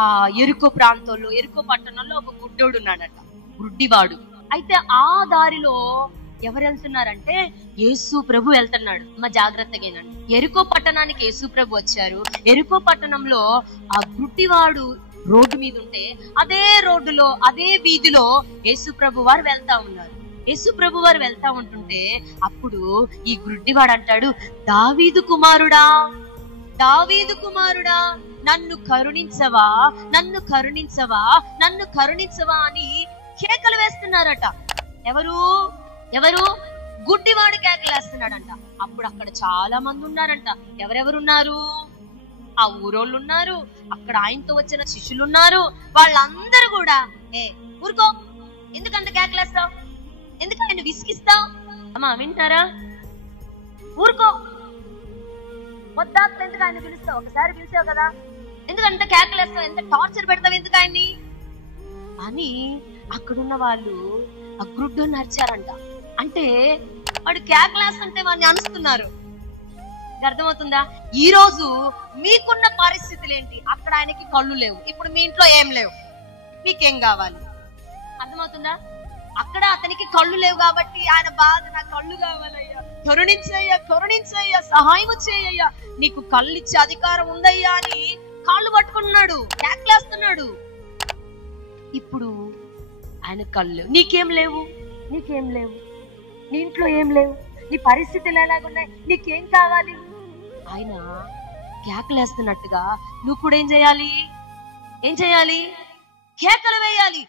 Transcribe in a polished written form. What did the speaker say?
ఆ ఎరుకో ప్రాంతంలో, ఎరుకో పట్టణంలో ఒక గుడ్డోడు ఉన్నాడట, గుడ్డివాడు. అయితే ఆ దారిలో ఎవరు వెళ్తున్నారంటే యేసు ప్రభు వెళ్తున్నాడు. జాగ్రత్తగానండి. ఎరుకో పట్టణానికి యేసు ప్రభు వచ్చారు. ఎరుకో పట్టణంలో ఆ గుడ్డివాడు రోడ్డు మీద ఉంటే అదే రోడ్డులో, అదే వీధిలో యేసు ప్రభు వారు వెళ్తా ఉన్నారు. యేసు ప్రభు వారు వెళ్తా ఉంటుంటే అప్పుడు ఈ గుడ్డివాడు అంటాడు, దావీదు కుమారుడా, దావీదు కుమారుడా, నన్ను కరుణించవా, నన్ను కరుణించవా, నన్ను కరుణించవా అని కేకలు వేస్తున్నారట. ఎవరు ఎవరు గుడ్డివాడు కేకలేస్తున్నాడంట. అప్పుడు అక్కడ చాలా మంది ఉన్నారంట. ఎవరెవరున్నారు? ఆ ఊరోళ్ళు ఉన్నారు, అక్కడ ఆయనతో వచ్చిన శిష్యులు ఉన్నారు. వాళ్ళందరూ కూడా ఊరుకో, ఎందుకంత కేకలేస్తావు, ఎందుకు ఆయన విసిగిస్తావు, అమ్మా వింటారా, ఊరుకో, వద్దాకు ఎందుకు ఆయన పిలుస్తావు, ఒకసారి పిలిచావు కదా, ఎందుకంత కేకలేస్తావు, ఎంత టార్చర్ పెడతావు ఎందుకు ఆయన్ని అని అక్కడున్న వాళ్ళు ఆ గుడ్డోని నరిచారంట. అంటే వాడు కేకలేస్తుంటే వాడిని అనుస్తున్నారు. అర్థమవుతుందా? ఈ రోజు మీకున్న పరిస్థితులు ఏంటి? అక్కడ ఆయనకి కళ్ళు లేవు, ఇప్పుడు మీ ఇంట్లో ఏం లేవు, మీకేం కావాలి? అర్థమవుతుందా? అక్కడ అతనికి కళ్ళు లేవు కాబట్టి ఆయన బాధ, నా కళ్ళు కావాలయ్యా, కరుణించయ్యా, కరుణించయ్యా, సహాయం చేయయ్యా, నీకు కళ్ళు ఇచ్చే అధికారం ఉందయ్యా అని కాళ్ళు పట్టుకున్నాడు, కేకలేస్తున్నాడు. ఇప్పుడు ఆయన కళ్ళు, నీకేం లేవు, నీకేం లేవు, నీ ఇంట్లో ఏం లేవు, నీ పరిస్థితులు ఎలాగున్నాయి, నీకేం కావాలి? ఆయన కేకలేస్తున్నట్టుగా నువ్వు కూడా ఏం చేయాలి? ఏం చేయాలి? కేకలు వేయాలి.